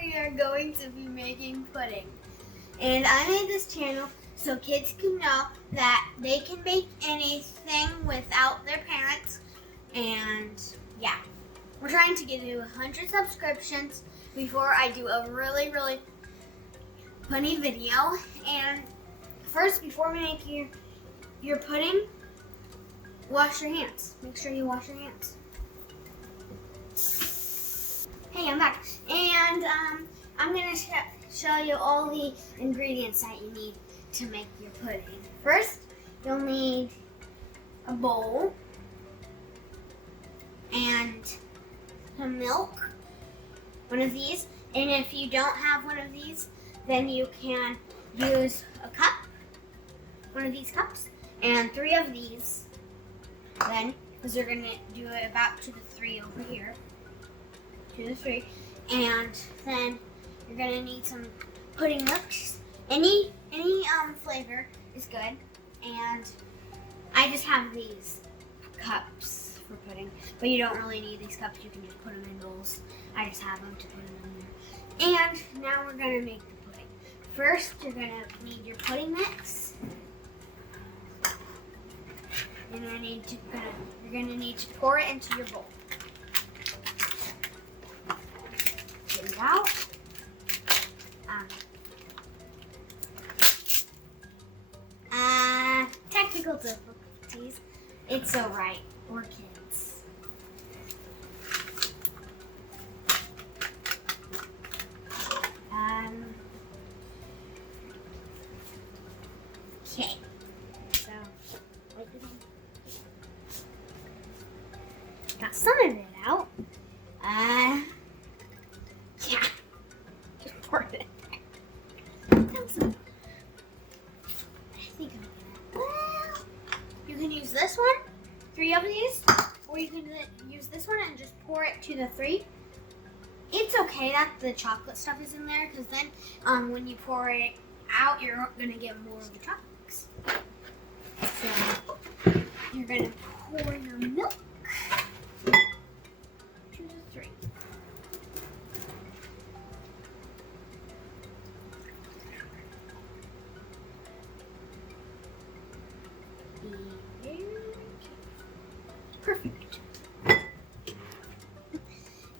we are going to be making pudding. And I made this channel so kids can know that they can make anything without their parents. And yeah, we're trying to get to 100 subscriptions before I do a really, really funny video. And first, before we make your pudding, wash your hands. Make sure you wash your hands. Hey, I'm back. And I'm going to show you all the ingredients that you need to make your pudding. First, you'll need a bowl and some milk, one of these. And if you don't have one of these, then you can use a cup, one of these cups, and 3 of these. Then, because you're going to do it about to the 3 over here. 2 to 3. And then you're going to need some pudding mix. Any flavor is good. And I just have these cups for pudding. But you don't really need these cups. You can just put them in bowls. I just have them to put them in there. And now we're going to make the pudding. First, you're going to need your pudding mix. And you're going to need to pour it into your bowl. Get it out. Technical difficulties. It's alright. We're kids. Okay. So, got some of it out. Yeah. Just pour it in there. I think I'm gonna. Well, you can use this one, 3 of these, or you can use this one and just pour it to the 3. It's okay that the chocolate stuff is in there, because then when you pour it out, you're gonna get more of the chocolate mix. So you're gonna pour your milk to the 3. Perfect.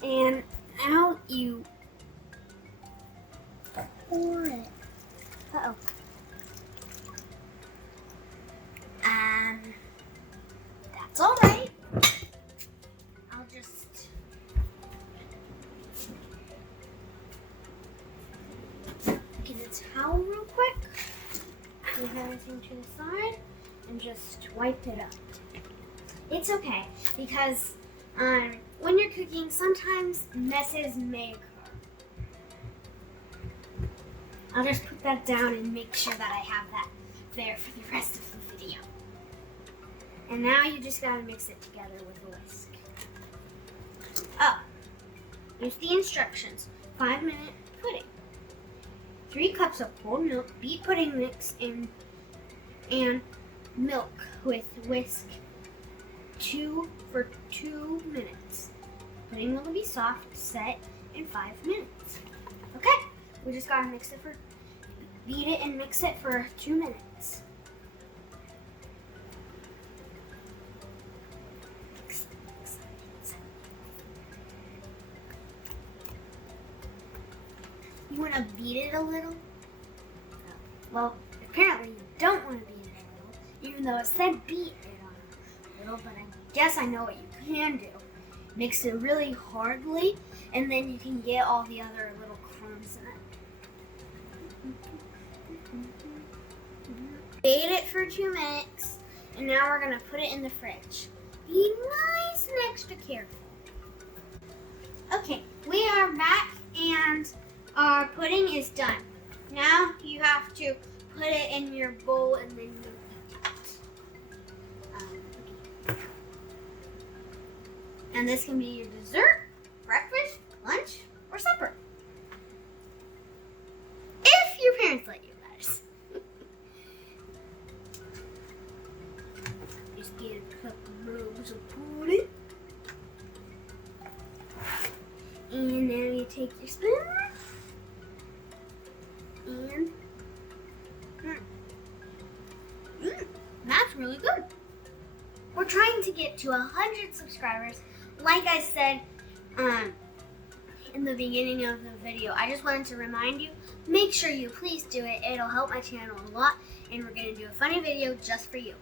And now you pour it. Uh-oh. That's all right. I'll just get a towel real quick. Move everything to the side and just wipe it up. It's okay, because when you're cooking, sometimes messes may occur. I'll just put that down and make sure that I have that there for the rest of the video. And now you just gotta mix it together with a whisk. Oh, here's the instructions. 5-minute pudding. 3 cups of cold milk, beat pudding mix, and milk with whisk for 2 minutes. Pudding will be soft, set in 5 minutes. Okay, we just gotta beat it and mix it for 2 minutes. You wanna beat it a little? Well, apparently you don't wanna beat it a little, even though it said beat it on a little, but I guess I know what you can do. Mix it really hardly, and then you can get all the other little crumbs in it. Bait it for 2 minutes, and now we're gonna put it in the fridge. Be nice and extra careful. Okay, we are back, and our pudding is done. Now you have to put it in your bowl, and then you eat it. And this can be your dessert, breakfast, lunch, or supper. If your parents let you, that is. Just get a couple rolls of pudding. And now you take your spoon And that's really good. We're trying to get to 100 subscribers. Like I said in the beginning of the video, I just wanted to remind you, make sure you please do it. It'll help my channel a lot, and we're going to do a funny video just for you.